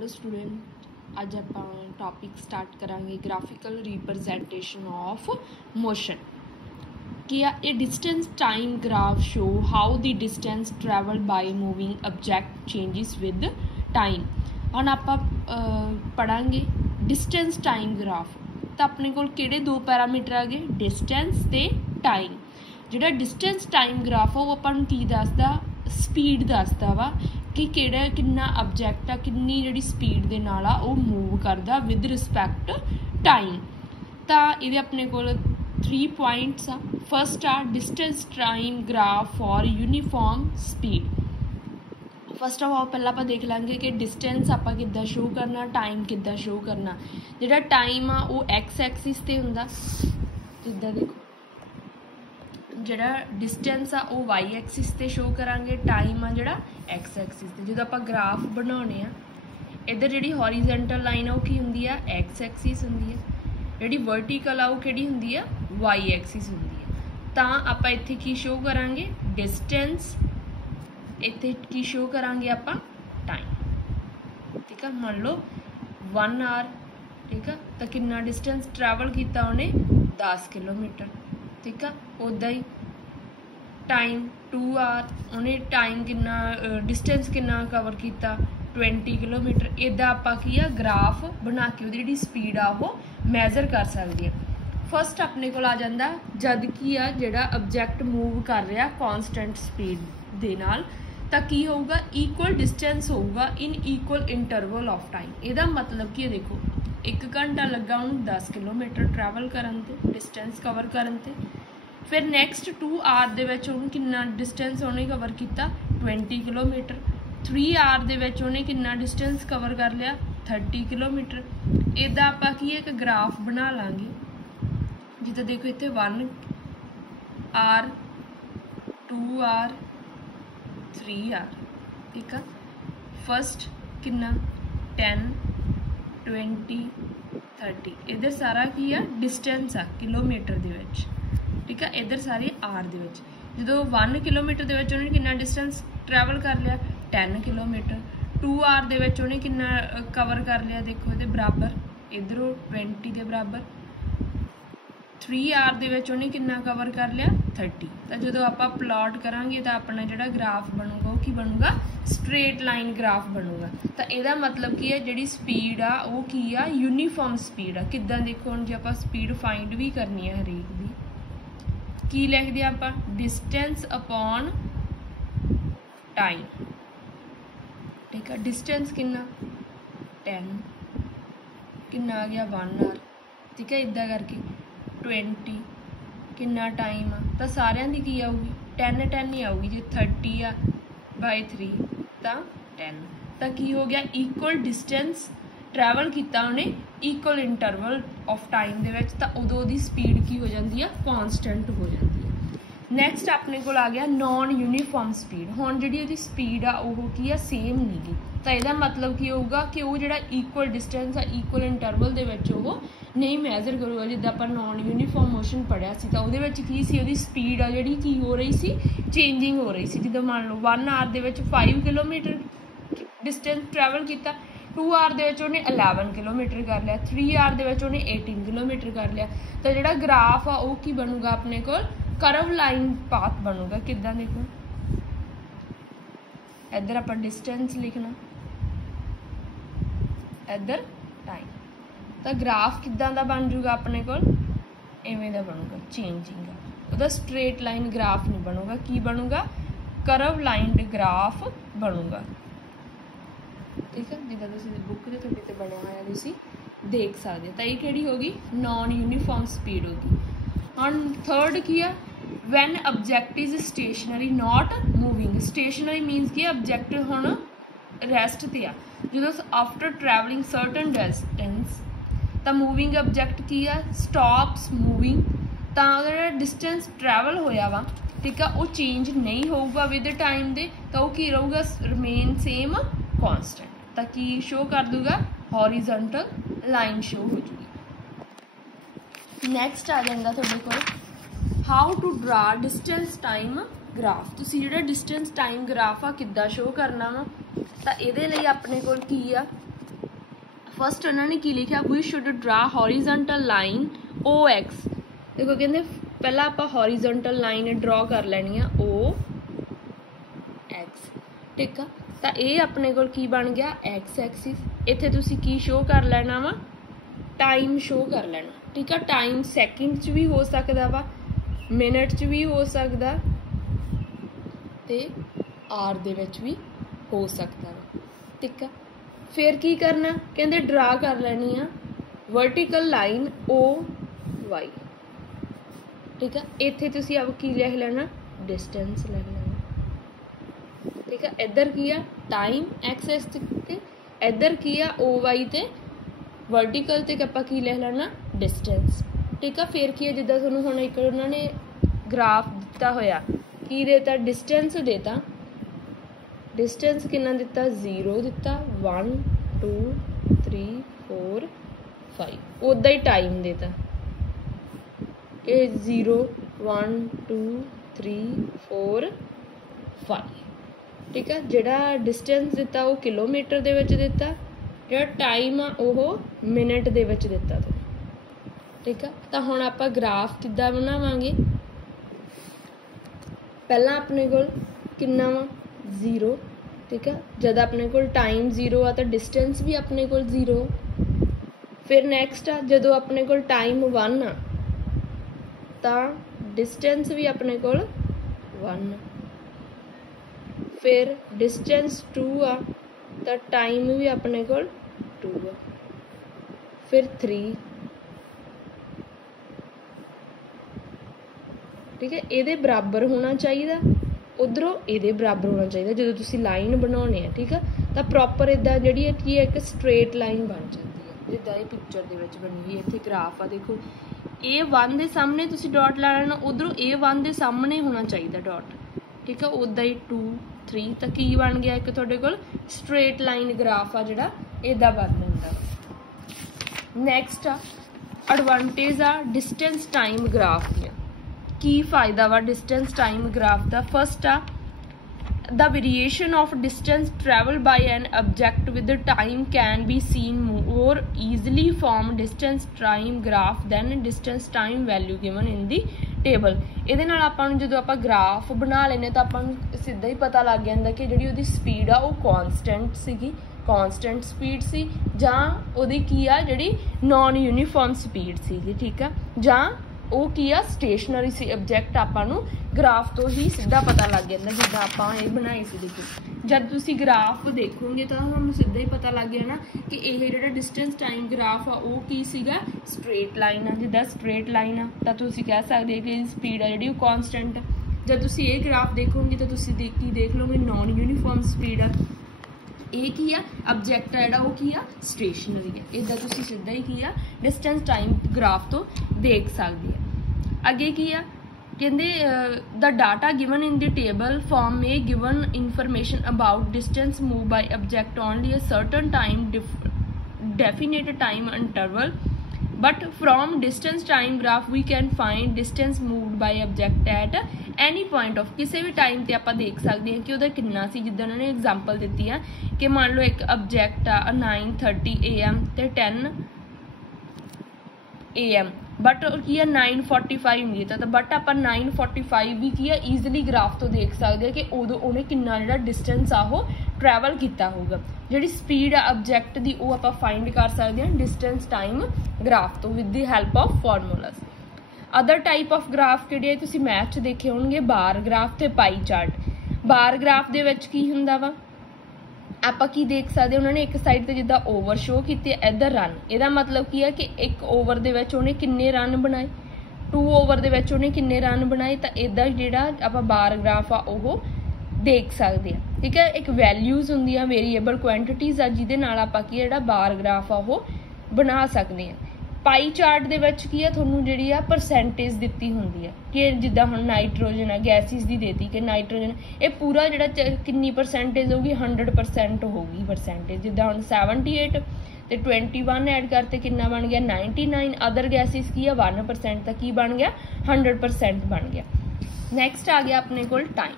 Hello student, अज आप topic start करांगे graphical representation of motion. कि ए distance time graph show how the distance travelled by moving object changes with time. हुण आपां पढ़ांगे distance time graph. तो अपने कोल किहड़े दो parameter आ गए, डिस्टेंस ते टाइम। जिहड़ा डिस्टेंस टाइम ग्राफ आ वो आपां नूं की दसदा, स्पीड दसदा वा कि किहड़ा किन्ना ऑब्जैक्ट आ, किन्नी जिहड़ी स्पीड दे नाल आ वो मूव करदा विद रिस्पैक्ट टाइम। तां इहदे अपने कोल 3 पॉइंट्स आ। फर्स्ट आ distance time graph for uniform speed. First of all पहला आपां देख लांगे कि डिस्टेंस आपां किद्दां शो करना, टाइम किद्दां शो करना। जिहड़ा टाइम आ वो एक्स एक्सिस ते हुंदा, जिद्दां देखो जिहड़ा डिस्टेंस आ वो वाई एक्सिस ते शो करांगे, टाइम आ जिहड़ा एक्स एक्सिस ते। जो आपां ग्राफ बनाउने आ इधर जिहड़ी हॉरीजेंटल लाइन आ वो की हुंदी आ, एक्स एक्सिस हुंदी है। जिहड़ी वर्टिकल आ वो किहड़ी हुंदी आ, वाई एक्सिस हुंदी है। तां आपां इत्थे की शो करांगे, डिस्टेंस, इत्थे की शो करांगे आपां टाइम। ठीक है, मान लो 1 आवर, ठीक है, तो कितना डिस्टेंस ट्रैवल किया उन्हें 10 किलोमीटर। ठीक है, उदा ही टाइम 2 आवर, उन्हें टाइम कितना डिस्टेंस कितना कवर किया 20 किलोमीटर। इदा आपां की आ ग्राफ बना के उहदी जिहड़ी स्पीड आ वो मैजर कर सकते हैं। फस्ट अपने कोल आ जांदा जद की आ जिहड़ा ऑब्जैक्ट मूव कर रहा कॉन्सटेंट स्पीड दे नाल, तां की होगा इक्वल डिस्टेंस होगा in equal interval of time. इहदा मतलब कि देखो 1 घंटा लगा उन्हें 10 किलोमीटर ट्रैवल करन ते, डिस्टेंस कवर करन ते। फिर नैक्सट 2 आवर दे विच उन्हें कितना डिस्टेंस उन्हें कवर किया 20 किलोमीटर। 3 आवर दे विच उन्हें कितना डिस्टेंस कवर कर लिया 30 किलोमीटर। इदा आपां की एक ग्राफ बना लांगे, जिद्दां देखो इत्थे 1 आवर, 2 आवर, 3 आवर। ठीक है, फस्ट कितना 10, 20, 30। इधर सारा की आ डिस्टेंस आ किलोमीटर दे विच। ठीक है, इधर सारी आर दे विच। जो 1 किलोमीटर दे विच उन्हें कितना डिस्टेंस ट्रैवल कर लिया 10 किलोमीटर। 2 आवर दे विच उन्हें कितना कवर कर लिया, देखो ये बराबर इधरों 20 के बराबर। 3 आवर दे विच उन्हें कितना कवर कर लिया 30। तो जो आप प्लॉट करांगे तो अपना जिहड़ा ग्राफ बनूगा वो की बनूगा, स्ट्रेट लाइन ग्राफ बनूगा। तो यदा मतलब की है जिहड़ी स्पीड आ वो की आ यूनीफॉर्म स्पीड आ। किद्दां देखो हुण जे आपां स्पीड फाइंड भी करनी है हरेक दी, की लिखदे आपां डिस्टेंस अपॉन टाइम। ठीक है, डिस्टेंस कितना 10, कितना आ गया 1 आवर। ठीक है, इदा करके 20 कितना टाइम आ, तो सारिਆਂ ਦੀ की आऊगी 10 10 ही आऊगी। जो 30 आ बाय 3 तो 10। तो की हो गया इक्वल डिस्टेंस ट्रैवल किया उन्हें इक्वल इंटरवल ऑफ टाइम दे विच, तो उदों दी स्पीड की हो जाती है कॉन्सटेंट हो जाती है। नैक्सट अपने को आ गया नॉन यूनीफॉर्म स्पीड। हुण जिहड़ी उहदी स्पीड आ वो की आ सेम नहीं गी, तो यदा मतलब की होगा कि वो जिहड़ा इक्वल डिस्टेंस आ इक्वल इंटरवल दे विच वो नहीं मैजर करूगा। जिद्दां आपां नॉन यूनीफॉर्म मोशन पढ़िया सी तो उहदे विच की सी, उहदी स्पीड आ जिहड़ी की हो रही सी, चेंजिंग हो रही सी। जिद्दां मान लो 1 आवर दे विच 5 किलोमीटर डिस्टेंस ट्रैवल किया, 2 आवर दे विच उहने 11 किलोमीटर कर लिया, 3 आवर दे विच उहने 18 किलोमीटर कर लिया। तो जिहड़ा ग्राफ आ वो की बनूगा अपने कोल करव लाइन पाथ बनूगा। किद्दां देखो इधर आप डिस्टेंस लिखना, इधर टाइम, तो ग्राफ किद्दां दा बन जूगा अपने कोल इवें दा बनूगा, चेंजिंग उहदा स्ट्रेट लाइन ग्राफ नहीं बनूगा, की बनूगा करव लाइन ग्राफ बनूगा। ठीक है, जिद्दां तुसीं बुक दे थोड़े ते बनिया होया तुसीं देख सकते। तो ये किहड़ी होगी नॉन यूनीफॉर्म स्पीड होगी। हुण थर्ड की है one object is stationary not moving. Stationary means कि ऑब्जैक्ट हुण रैसट ते आ, जो आफ्टर ट्रैवलिंग सर्टन डिस्टेंस तो मूविंग ऑब्जैक्ट की आ स्टॉप्स मूविंग। तो अगर डिस्टेंस ट्रैवल होया वा, ठीक है, वो चेंज नहीं होगा विद टाइम दे, तो वो की रहूगा रिमेन सेम कॉन्सटेंट। तो की शो कर दूगा हॉरीजोंटल लाइन शो हो जूगी। नैक्सट आ जाता थोड़े को how to draw distance time graph. तुसीं जिहड़ा डिस्टेंस टाइम ग्राफ आ किद्दां शो करना वा, तो ये अपने कोल की आ फस्ट उन्होंने की लिखा, we should draw horizontal line O X. देखो कहते पहला आप हॉरिजोंटल लाइन ड्रॉ कर लैनी है ओ एक्स, ठीक है। तो ये अपने को की बन गया एक्स एक्सिस। इत्थे तुसी की शो कर लेना वा, टाइम शो कर लेना, ठीक है। टाइम सैकेंड च भी हो सकता वा, मिनट च भी हो सकता, ते आर दे विच भी हो सकता वा, ठीक है। फिर की करना, कहते ड्रा कर लेनी आ वर्टिकल लाइन ओ वाई, ठीक है। इत्थे तुसी अब की लिख लेना, डिस्टेंस लिख लेना, ठीक है। इधर की है टाइम एक्स एक्सिस ते, इधर की है ओ वाई ते वर्टिकल ते आपां की लिख लेना डिस्टेंस, ठीक है। फिर की है जिद्दां तुहानूं हुण एक उन्होंने ग्राफ दिता होया, की देता डिस्टेंस देता, डिस्टेंस कितना दिता 0 दिता, 1 2 3 4 5, उदा ही टाइम देता कि 0 1 2 3 4 5, ठीक है। जिहड़ा डिस्टेंस दिता वो किलोमीटर दे विच दिता, जिहड़ा टाइम आ वो मिनट दे विच दिता, ठीक है। तो हुण आपां ग्राफ किद्दां बनावांगे, पहला अपने कोल किन्ना वा 0, ठीक है। जद अपने कोल टाइम 0 आ तो डिस्टेंस भी अपने कोल 0। फिर नैक्सट आ जदों अपने कोल टाइम 1 आ तो डिस्टेंस भी अपने कोल 1, फिर डिस्टेंस 2 आ तो टाइम भी अपने कोल 2 आ, फिर 3, ठीक है। ये बराबर होना चाहिए, उधरों ये बराबर होना चाहिए जो तुसी लाइन बनाने है, ठीक है। तो प्रॉपर इदा जी एक स्ट्रेट लाइन बन जाती है, जिदा ये पिक्चर दे विच बनी हुई इत्थे ग्राफ आ। देखो A1 के सामने तुसी डॉट ला लेना, उधरों A1 के सामने होना चाहिए डॉट, ठीक है। उदा ही 2 3 तो की बन गया एक तुहाडे कोल स्ट्रेट लाइन ग्राफ आ जिहड़ा इदा बन जाता। नैक्सट आ एडवांटेज आ डिस्टेंस टाइम ग्राफ दियां, की फायदा वा डिस्टेंस टाइम ग्राफ दा। फस्ट आ the variation of distance travel by an object with time can be seen more easily from distance time graph than distance time value given in the table. ये आपां जो आप graph बना लेने तो आपां सीधा ही पता लग जाता कि जी वो स्पीड आ वो कॉन्सटेंट सीगी, कॉन्सटेंट स्पीड सी जां उहदी की आ जिहड़ी नॉन यूनीफॉर्म स्पीड सीगी, ठीक है, जां वो की आ स्टेशनरी सी ऑब्जेक्ट। आपां नूं ग्राफ तो ही सीधा पता लग जाता, जिद्दां आपां ये बनाई सी। देखो जब तुसी ग्राफ देखोगे तो तुहानूं सीधा ही पता लग गया ना कि यह जिहड़ा डिस्टेंस टाइम ग्राफ आ वो की सीगा स्ट्रेट लाइन आ। जिद्दां स्ट्रेट लाइन आ तो तुसी कह सकदे हो कि स्पीड आ जिहड़ी वो कॉन्सटेंट आ। जब तुसी ये ग्राफ देखोगे तो तुसी देख लोगे नॉन यूनीफॉर्म स्पीड आ। ये की आ ऑब्जेक्ट है जिहड़ा वो की आ स्टेशनरी है। इदा तुसी सीधा ही की आ डिस्टेंस टाइम ग्राफ तो देख सकते हैं। अगे की आ कहते the data given in the table form में given information about distance move by object only a certain time definite time interval, but from distance time graph we can find distance moved by object at any point of, किसी भी time पर आप देख सकते हैं कि वह कितना सी। जिद्दां उन्होंने एग्जाम्पल दी है कि मान लो एक ऑब्जेक्ट आ 9:30 AM ते 10 AM, बट की है 9:45 नहीं था, तो बट आप 9:45 भी की है ईजिली ग्राफ तो देख सकते हैं कि उदों उन्हें कितना जिहड़ा डिस्टेंस आ वो ट्रैवल किया होगा। जिहड़ी स्पीड आ ऑब्जेक्ट की वो आप फाइंड कर सकते हैं डिस्टेंस टाइम ग्राफ तो with the help of formulas. Other type of graph किहड़े तुसी मैथ च देखे होणगे, बार ग्राफ ते पाई चार्ट। बार ग्राफ दे विच की हुंदा वा आप की देख सकते उन्होंने एक साइड पर जिदा ओवर शो किए, इधर रन, यदा मतलब की है कि एक ओवर दे विच उन्हें किन्ने रन बनाए, 2 ओवर दे विच उन्हें किन्ने रन बनाए। तो इदा जिहड़ा आप बार ग्राफ आ वो देख सकते हैं, ठीक है। एक वैल्यूज़ होंदियां वेरीएबल क्वांटिटीज़ आ जिहदे नाल आपां की जिहड़ा बार ग्राफ आ वो बना सकते हैं। पाई चार्ट दे विच की है तुहानूं जिहड़ी आ परसेंटेज दित्ती हुंदी है कि जिद्दां हुण नाइट्रोजन है गैसिस दी देती कि नाइट्रोजन ये पूरा जिहड़ा कितनी परसेंटेज होगी 100% होगी परसेंटेज। जिद्दां हुण 78 ते 21 ऐड करते कितना बन गया 99, अदर गैसिस की है 1% तो की बन गया 100% बन गया। नैक्सट आ गया अपने कोल टाइम,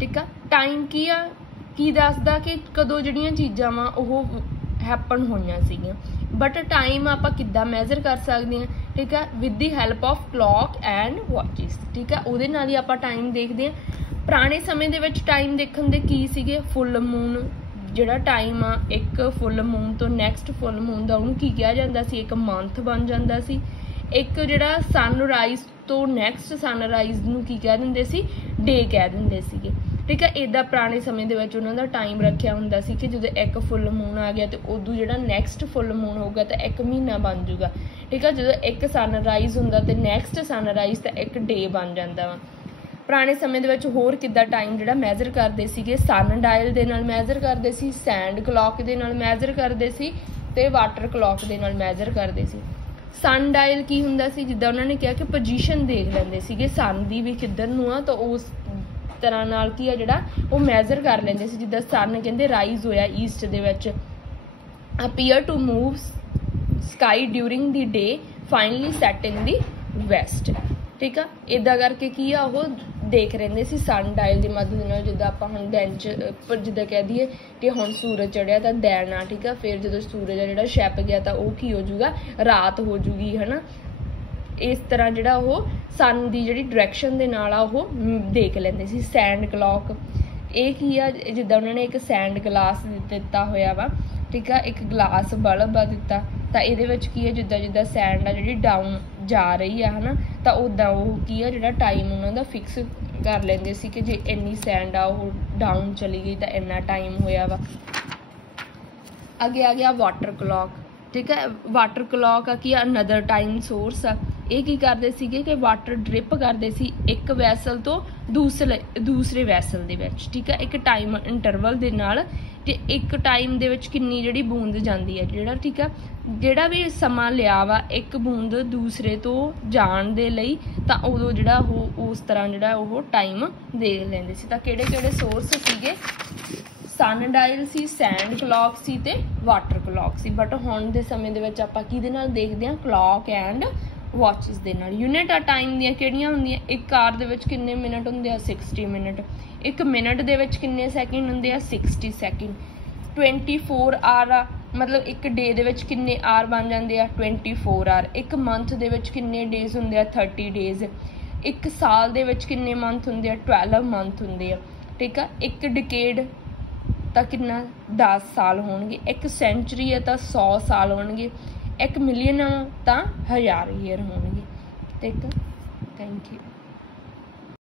ठीक है। टाइम की आ की दसदा कि कदों जिहड़ियां चीज़ां वा ओह हैपन होईयां सीगीਆਂ। बट टाइम आपां किद्दां मैजर कर सकते हैं, ठीक है, with the help of clock and watches, ठीक है, उहदे नाल ही आपां टाइम देखते हैं। पुराने समय दे विच टाइम देखण दे की सीगे, फुल मून जिहड़ा टाइम आ एक फुल मून तो नैक्सट फुल मून दा उहनूं की कहा जांदा सी, एक मंथ बन जांदा सी। एक जिहड़ा सनराइज तो नैक्सट सनराइज नूं की कह दिंदे सी, डे कह दिंदे सीगे, ठीक है। इदा पुराने समय दे विच उन्हां दा टाइम रखिया हुंदा सी कि जदों एक फुल मून आ गया तो उदों जिहड़ा नैक्सट फुल मून होगा तो एक महीना बन जूगा, ठीक है। जदों एक सनराइज हुंदा तो नैक्सट सनराइज तो एक डे बन जांदा वा। पुराने समय दे विच होर किद्दां टाइम जिहड़ा मैजर करदे सीगे, सन डायल दे नाल मैजर करदे सी, सैंड क्लॉक दे नाल मैजर करदे सी ते वाटर क्लॉक दे नाल मैजर करदे सी। सन डायल की हुंदा सी, जिद्दां उन्हां ने कहा कि पोजीशन देख लैंदे सीगे सन दी भी किधर नूं आ, तो उस तरह नाल की आ जिहड़ा वो मैजर कर लैंदे सी। जिद्दां सन कहंदे राइज होया ईस्ट दे विच, appear to move sky during the day, finally set in the west, ठीक है। इदा करके की आ वो देख रहिंदे सी सन डायल की मदद नाल। जिद्दां आपां हुण दिन च जिद्दां कह दईए कि हुण सूरज चढ़िया तो दिन आ, ठीक है, फिर जो सूरज आ जिहड़ा छप गया तो वो की हो जूगा, रात हो जूगी, है ना। इस तरह जिहड़ा वो सन की जिहड़ी डायरैक्शन दे नाल आ वो देख लैंदे सी। सैंड क्लॉक ये की आ, जिद्दां उन्होंने एक सैंड गलास दिता होया वा, ठीक है, एक गलास बल्ब आ दिता, तो ये की है जिद्दां जिद्दां सैंड आ जिहड़ी डाउन जा रही है, है ना, तो उदां वो की है जिहड़ा टाइम उन्हां दा फिक्स कर लेंदे सी कि जे इन्नी सैंड आ वो डाउन चली गई तो इन्ना टाइम होया वा। अगे आ गया वाटर क्लॉक, ठीक है। वाटर क्लॉक आ की अनदर टाइम सोर्स आ। ये की करदे सीगे कि वाटर ड्रिप करदे सी एक वैसल तो दूसरे वैसल दे विच, ठीक है, एक टाइम इंटरवल दे नाल, ते एक टाइम दे विच किन्नी जिहड़ी बूंद जांदी है, जिहड़ा, ठीक है, जिहड़ा भी समा लिया वा एक बूंद दूसरे तो जाण दे लई, तां उदों जिहड़ा वो उस तरह जिहड़ा वो टाइम देख लैंदे सी। तां किहड़े-किहड़े सोर्स सीगे, सन डायल सी, सैंड क्लॉक सी ते वाटर क्लॉक सी। बट हुण दे समय दे विच आपां किहदे नाल देखदे हां, क्लॉक एंड वॉचिस दे नाल। यूनिट आ टाइम दियां किहड़ियां हुंदियां, एक आवर दे विच किन्ने मिनट हुंदे आ, 60 मिनट। एक मिनट दे विच किन्ने सैकेंड हुंदे आ, 60 सैकेंड। 24 आवर आ, मतलब एक डे दे विच किन्ने आवर बन जांदे आ, 24 आवर। एक मंथ दे विच किन्ने डेज हुंदे आ, 30 डेज। एक साल दे विच किन्ने मंथ हुंदे आ, 12 मंथ हुंदे आ, ठीक है। एक डिकेड तां किन्ना 10 साल होणगे, एक सेंचुरी है तां 100 साल होणगे, एक मिलियन तां 1000 ईयर होणगे, ठीक है। Thank you.